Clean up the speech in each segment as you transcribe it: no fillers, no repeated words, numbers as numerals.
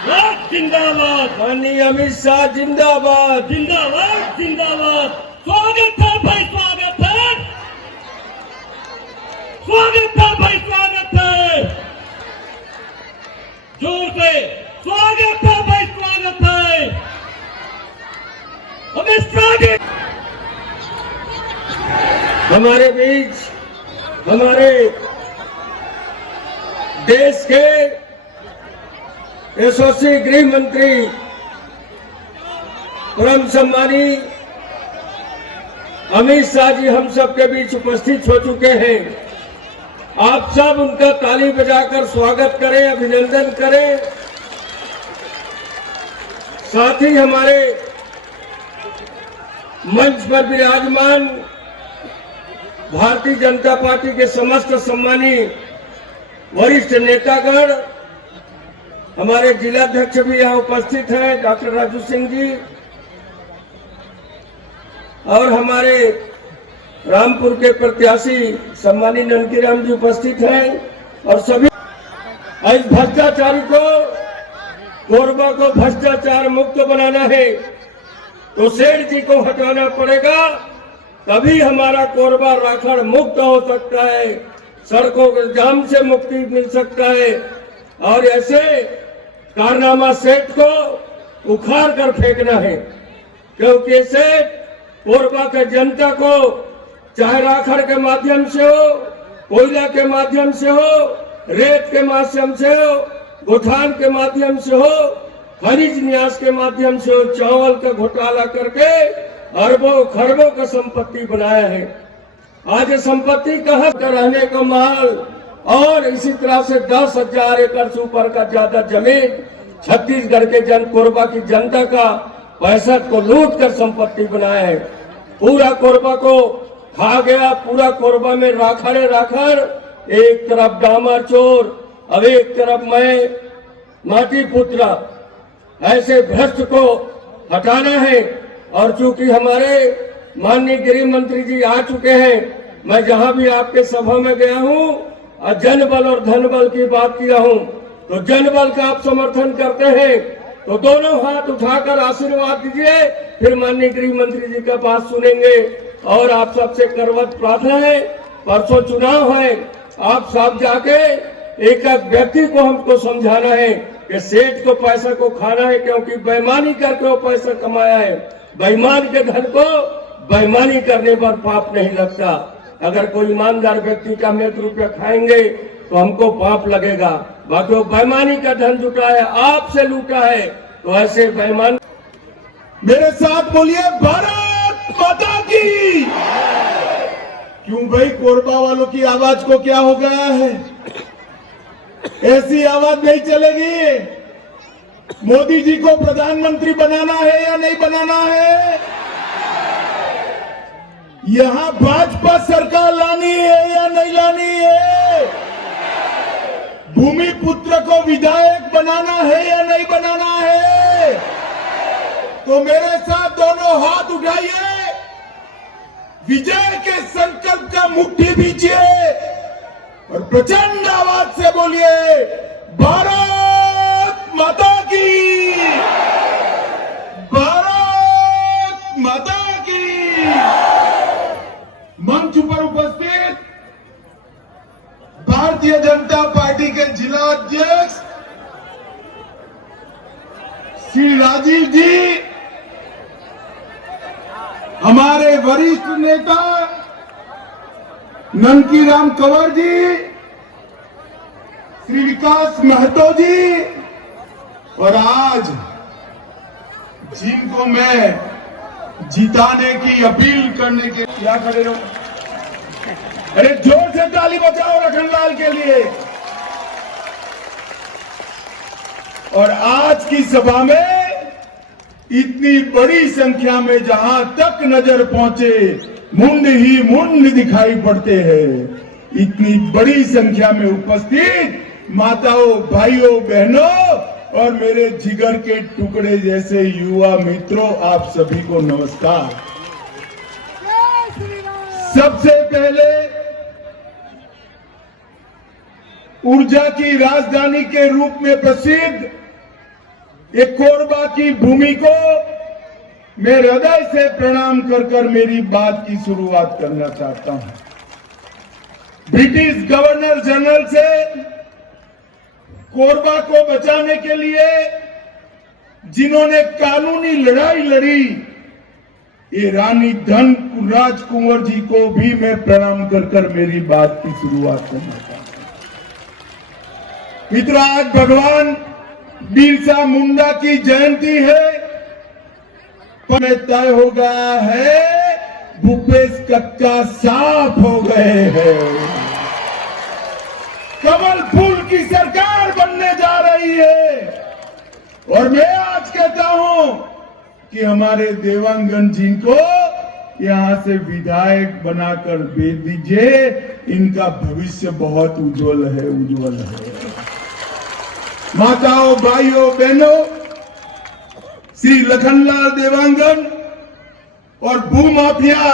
जिंदाबाद। माननीय अमित शाह जिंदाबाद। जिंदाबाद जिंदाबाद। स्वागत है भाई, स्वागत है, स्वागत है भाई, स्वागत है, जोर से स्वागत है भाई, स्वागत है अमित शाह जी। हमारे बीच हमारे देश के यशस्वी गृह मंत्री परम सम्मानी अमित शाह जी हम सबके बीच उपस्थित हो चुके हैं। आप सब उनका ताली बजाकर स्वागत करें, अभिनंदन करें। साथ ही हमारे मंच पर विराजमान भारतीय जनता पार्टी के समस्त सम्मानी वरिष्ठ नेतागण, हमारे जिलाध्यक्ष भी यहाँ उपस्थित हैं डॉक्टर राजू सिंह जी, और हमारे रामपुर के प्रत्याशी सम्मानी ननकीराम जी उपस्थित हैं। और सभी इस भ्रष्टाचारी को, कोरबा को भ्रष्टाचार मुक्त बनाना है तो सेठ जी को हटाना पड़ेगा, तभी हमारा कोरबा राखड़ मुक्त हो सकता है, सड़कों के जाम से मुक्ति मिल सकता है। और ऐसे कारनामा सेठ को उखाड़ कर फेंकना है, क्योंकि सेठ कोरबा के जनता को चाहे राखड़ के माध्यम से हो, कोयला के माध्यम से हो, रेत के माध्यम से हो, गोठान के माध्यम से हो, खनिज न्यास के माध्यम से हो, चावल का घोटाला करके अरबों खरबों का संपत्ति बनाया है। आज संपत्ति कहाँ का रहने का माल और इसी तरह से 10,000 एकड़ से ऊपर का ज्यादा जमीन छत्तीसगढ़ के कोरबा की जनता का पैसा को लूट कर संपत्ति बनाया है। पूरा कोरबा को खा गया, पूरा कोरबा में राखड़े राखड़, एक तरफ डामर चोर, अब एक तरफ मैं माटी पुत्रा, ऐसे भ्रष्ट को हटाना है। और चूंकि हमारे माननीय गृह मंत्री जी आ चुके हैं, मैं जहां भी आपके सभा में गया हूं जनबल और धनबल की बात किया हूं, तो जनबल का आप समर्थन करते हैं तो दोनों हाथ उठाकर आशीर्वाद दीजिए, फिर माननीय गृह मंत्री जी का बात सुनेंगे। और आप सबसे करवत प्रार्थना है, परसों चुनाव है, आप सब जाके एक एक व्यक्ति को हमको समझाना है कि सेठ को पैसा को खाना है, क्योंकि बेईमानी करके वो पैसा कमाया है। बेईमान के धन को बेईमानी करने पर पाप नहीं लगता। अगर कोई ईमानदार व्यक्ति का हम 1 रुपया खाएंगे तो हमको पाप लगेगा, बाकी वो बेईमानी का धन जुटा है, आपसे लूटा है, तो ऐसे बेईमान। मेरे साथ बोलिए भारत माता की। क्यों भाई, कोरबा वालों की आवाज को क्या हो गया है? ऐसी आवाज नहीं चलेगी। मोदी जी को प्रधानमंत्री बनाना है या नहीं बनाना है? यहां भाजपा सरकार लानी है या नहीं लानी है? भूमिपुत्र को विधायक बनाना है या नहीं बनाना है? तो मेरे साथ दोनों हाथ उठाइए, विजय के संकल्प का मुट्ठी बीजिए और प्रचंड आवाज से बोलिए भारत माता की, भारत माता की। मंच पर उपस्थित भारतीय जनता पार्टी के जिला अध्यक्ष श्री राजीव जी, हमारे वरिष्ठ नेता ननकीराम कंवर जी, श्री विकास महतो जी, और आज जिनको मैं जिताने की अपील करने के क्या खड़े रहो, अरे जोर से ताली बजाओ रखनलाल के लिए। और आज की सभा में इतनी बड़ी संख्या में जहां तक नजर पहुंचे मुंड ही मुंड दिखाई पड़ते हैं। इतनी बड़ी संख्या में उपस्थित माताओं, भाइयों, बहनों और मेरे जिगर के टुकड़े जैसे युवा मित्रों, आप सभी को नमस्कार। सबसे पहले ऊर्जा की राजधानी के रूप में प्रसिद्ध ये कोरबा की भूमि को मैं हृदय से प्रणाम कर मेरी बात की शुरुआत करना चाहता हूं। ब्रिटिश गवर्नर जनरल से कोरबा को बचाने के लिए जिन्होंने कानूनी लड़ाई लड़ी, ये रानी धन राजकुंवर जी को भी मैं प्रणाम कर मेरी बात की शुरुआत करना चाहता हूं। मित्रों, आज भगवान बिरसा मुंडा की जयंती है, पर तय हो गया है भूपेश कक्का साफ हो गए हैं। कमल फूल की सरकार बनने जा रही है और मैं आज कहता हूं कि हमारे देवांगन जी को यहां से विधायक बनाकर भेज दीजिए, इनका भविष्य बहुत उज्जवल है, उज्जवल है। माताओं, भाइयों, बहनों, श्री लखनलाल देवांगन और भूमाफिया,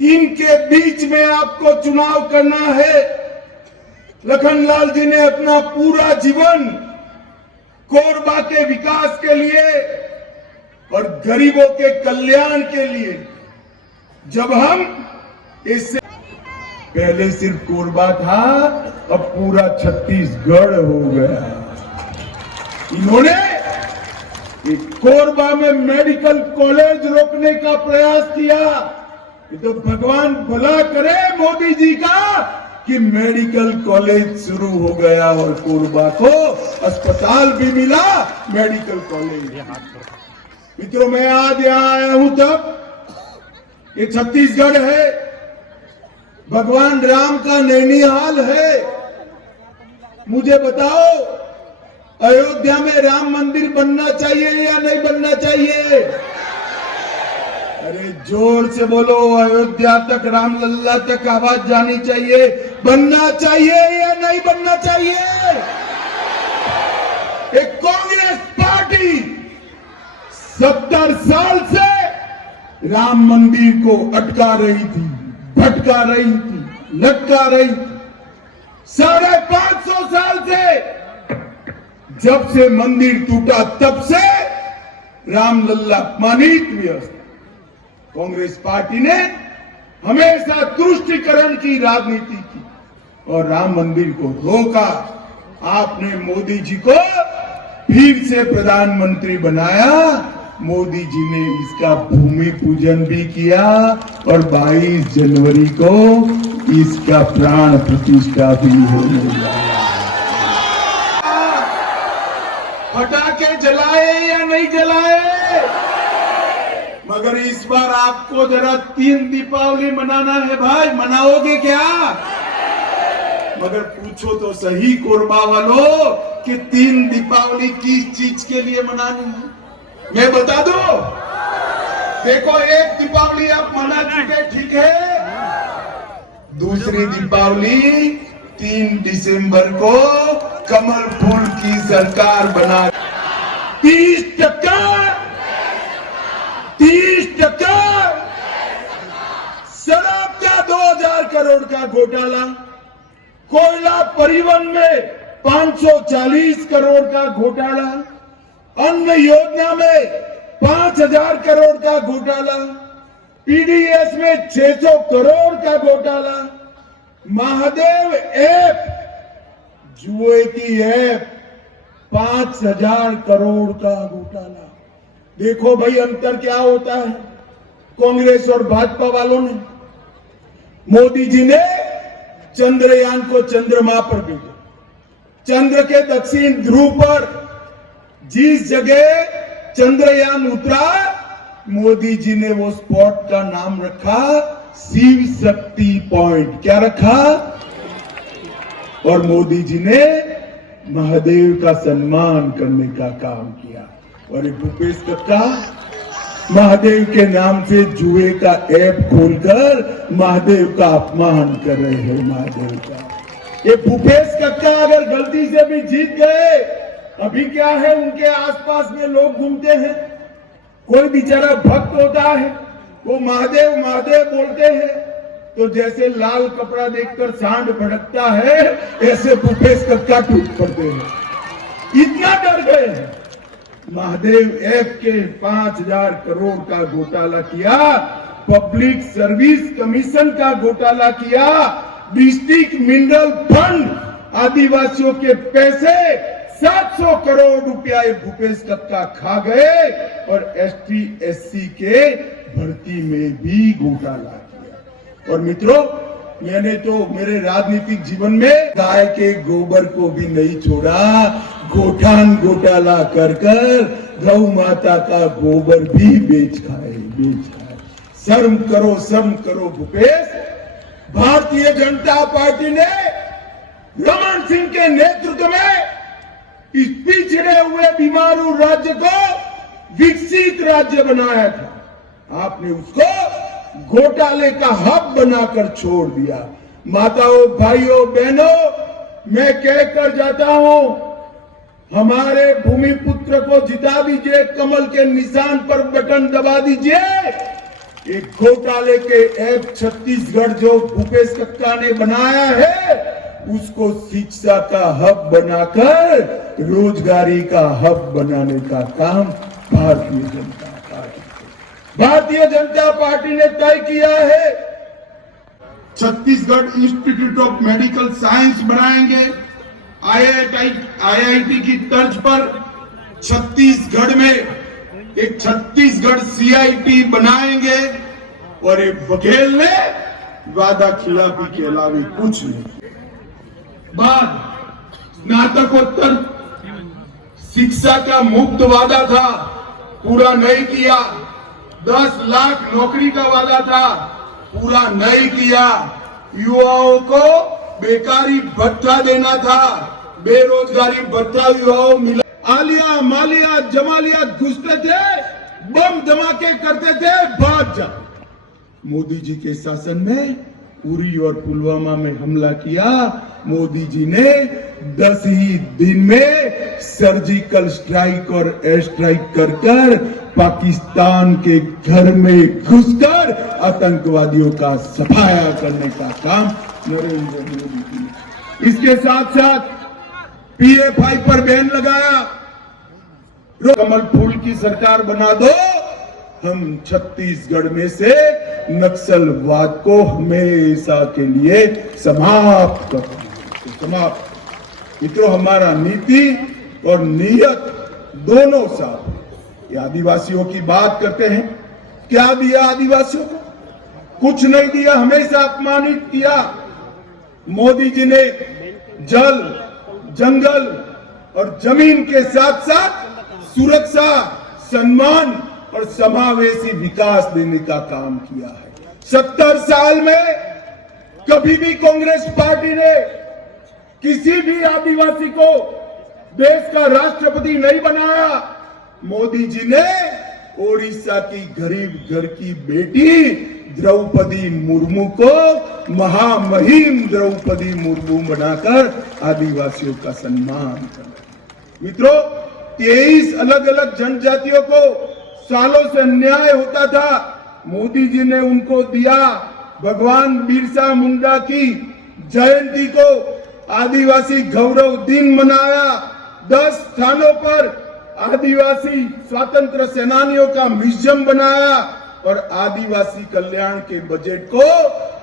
इनके बीच में आपको चुनाव करना है। लखनलाल जी ने अपना पूरा जीवन कोरबा के विकास के लिए और गरीबों के कल्याण के लिए, जब हम इससे पहले सिर्फ कोरबा था, अब पूरा छत्तीसगढ़ हो गया। इन्होंने कोरबा में मेडिकल कॉलेज रोकने का प्रयास किया। ये तो भगवान भला करे मोदी जी का कि मेडिकल कॉलेज शुरू हो गया और कोरबा को अस्पताल भी मिला, मेडिकल कॉलेज। मित्रों, मैं आज यहां आया हूं तब ये छत्तीसगढ़ है, भगवान राम का नैनीहाल है। मुझे बताओ, अयोध्या में राम मंदिर बनना चाहिए या नहीं बनना चाहिए? अरे जोर से बोलो, अयोध्या तक, रामलल्ला तक आवाज जानी चाहिए। बनना चाहिए या नहीं बनना चाहिए? एक कांग्रेस पार्टी 70 साल से राम मंदिर को अटका रही थी, भटका रही थी, लटका रही थी। 550 साल से, जब से मंदिर टूटा तब से रामलल्ला अपमानित व्यस्त। कांग्रेस पार्टी ने हमेशा तुष्टीकरण की राजनीति की और राम मंदिर को रोका। आपने मोदी जी को फिर से प्रधानमंत्री बनाया। मोदी जी ने इसका भूमि पूजन भी किया और 22 जनवरी को इसका प्राण प्रतिष्ठा भी होने लगा। पटाखे जलाए या नहीं जलाए? मगर इस बार आपको जरा 3 दीपावली मनाना है भाई, मनाओगे क्या? मगर पूछो तो सही कोरबा वालों कि 3 दीपावली किस चीज के लिए मनानी है? मैं बता दूं, देखो, एक दीपावली आप मना चुके, ठीक है। दूसरी दीपावली 3 दिसंबर को कमल फूल की सरकार बना 30% शराब का 2000 करोड़ का घोटाला, कोयला परिवहन में 540 करोड़ का घोटाला, अन्न योजना में 5000 करोड़ का घोटाला, पीडीएस में 600 करोड़ का घोटाला, महादेव ऐप, जुए की ऐप, 5000 करोड़ का घोटाला। देखो भाई, अंतर क्या होता है कांग्रेस और भाजपा वालों ने। मोदी जी ने चंद्रयान को चंद्रमा पर भेजा। चंद्र के दक्षिण ध्रुव पर जिस जगह चंद्रयान उतरा, मोदी जी ने वो स्पॉट का नाम रखा शिव शक्ति पॉइंट। क्या रखा? और मोदी जी ने महादेव का सम्मान करने का काम किया। और भूपेश कक्का महादेव के नाम से जुए का ऐप खोलकर महादेव का अपमान कर रहे हैं। महादेव का ये भूपेश कक्का अगर गलती से भी जीत गए, अभी क्या है, उनके आसपास में लोग घूमते हैं, कोई बेचारा भक्त होता है, वो महादेव महादेव बोलते हैं, तो जैसे लाल कपड़ा देखकर सांड भड़कता है, ऐसे भूपेश कक्का टूट पड़ते हैं। इतना डर गए हैं। महादेव ऐप के 5,000 करोड़ का घोटाला किया, पब्लिक सर्विस कमीशन का घोटाला किया, डिस्ट्रिक्ट मिनरल फंड आदिवासियों के पैसे 700 करोड़ रुपया भूपेश कक्का खा गए और एसटी एससी के भर्ती में भी घोटाला किया। और मित्रों, मैंने तो मेरे राजनीतिक जीवन में गाय के गोबर को भी नहीं छोड़ा, गोठान घोटाला कर कर गौ माता का गोबर भी बेच खाए। शर्म करो भूपेश। भारतीय जनता पार्टी ने रमन सिंह के नेतृत्व में इस पिछड़े हुए बीमारू राज्य को विकसित राज्य बनाया था। आपने उसको घोटाले का हब बनाकर छोड़ दिया। माताओं, भाइयों, बहनों, मैं कहकर जाता हूं, हमारे भूमिपुत्र को जिता दीजिए, कमल के निशान पर बटन दबा दीजिए। एक घोटाले के ऐप छत्तीसगढ़ जो भूपेश कक्का ने बनाया है, उसको शिक्षा का हब बनाकर रोजगारी का हब बनाने का काम भारतीय जनता पार्टी ने तय किया है। Chhattisgarh institute of medical science बनाएंगे। आईआईटी की तर्ज पर छत्तीसगढ़ में एक छत्तीसगढ़ सीआईटी बनाएंगे और एक बघेल ने वादा खिलाफी के अलावे कुछ नहीं। बाद स्नातकोत्तर शिक्षा का मुफ्त वादा था, पूरा नहीं किया। 10 लाख नौकरी का वादा था, पूरा नहीं किया। युवाओं को बेकारी भत्ता देना था, बेरोजगारी भत्ता युवाओं मिला। आलिया मालिया जमालिया घुसते थे, बम धमाके करते थे, भाग जा। मोदी जी के शासन में उरी और पुलवामा में हमला किया। मोदी जी ने 10 ही दिन में सर्जिकल स्ट्राइक और एयर स्ट्राइक कर कर पाकिस्तान के घर में घुसकर आतंकवादियों का सफाया करने का काम नरेंद्र मोदी जी ने। इसके साथ साथ पीएफआई पर बैन लगाया। कमल फूल की सरकार बना दो, हम छत्तीसगढ़ में से नक्सलवाद को हमेशा के लिए समाप्त कर देंगे। समाप्त। मित्रों, हमारा नीति और नीयत दोनों साथ है। ये आदिवासियों की बात करते हैं, क्या दिया आदिवासियों को? कुछ नहीं दिया, हमेशा अपमानित किया। मोदी जी ने जल, जंगल और जमीन के साथ साथ सुरक्षा, सम्मान और समावेशी विकास देने का काम किया है। 70 साल में कभी भी कांग्रेस पार्टी ने किसी भी आदिवासी को देश का राष्ट्रपति नहीं बनाया। मोदी जी ने ओडिशा की गरीब घर की बेटी द्रौपदी मुर्मू को महामहिम द्रौपदी मुर्मू बनाकर आदिवासियों का सम्मान किया। मित्रों, 23 अलग अलग जनजातियों को सालों से अन्याय होता था, मोदी जी ने उनको दिया। भगवान बिरसा मुंडा की जयंती को आदिवासी गौरव दिन मनाया। 10 स्थानों पर आदिवासी स्वतंत्र सेनानियों का म्यूजियम बनाया और आदिवासी कल्याण के बजट को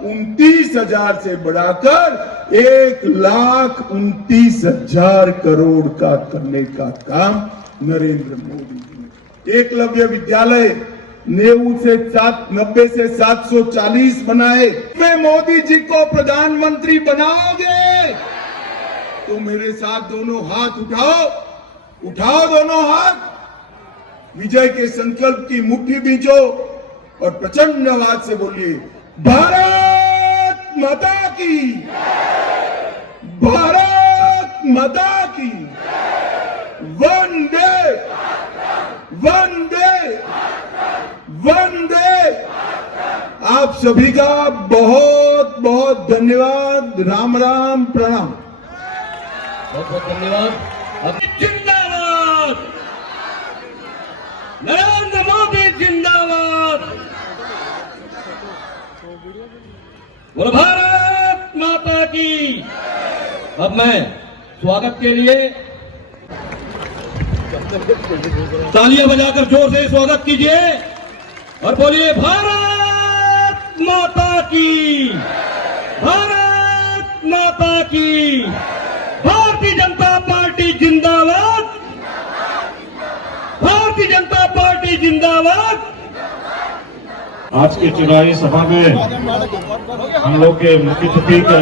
29,000 से बढ़ाकर 1,29,000 करोड़ का करने का काम नरेंद्र मोदी जी ने। एकलव्य विद्यालय 90 से 740 बनाए। मैं मोदी जी को प्रधानमंत्री बनाओगे तो मेरे साथ दोनों हाथ उठाओ दोनों हाथ। विजय के संकल्प की मुट्ठी बींचो और प्रचंड आवाज से बोलिए, भारत माता की, भारत माता की, वंदे वंदे वंदे। आप सभी का बहुत बहुत धन्यवाद। राम राम, प्रणाम। बहुत बहुत धन्यवाद। जिंदाबाद, नरेंद्र मोदी जिंदाबाद, बोलो भारत माता की। अब मैं स्वागत के लिए तालियां बजाकर जोर से स्वागत कीजिए और बोलिए भारत माता की, भारत माता की। भारतीय जनता पार्टी जिंदाबाद, भारतीय जनता पार्टी जिंदाबाद। आज की चुनावी सभा में हम लोग के मुख्य स्पीकर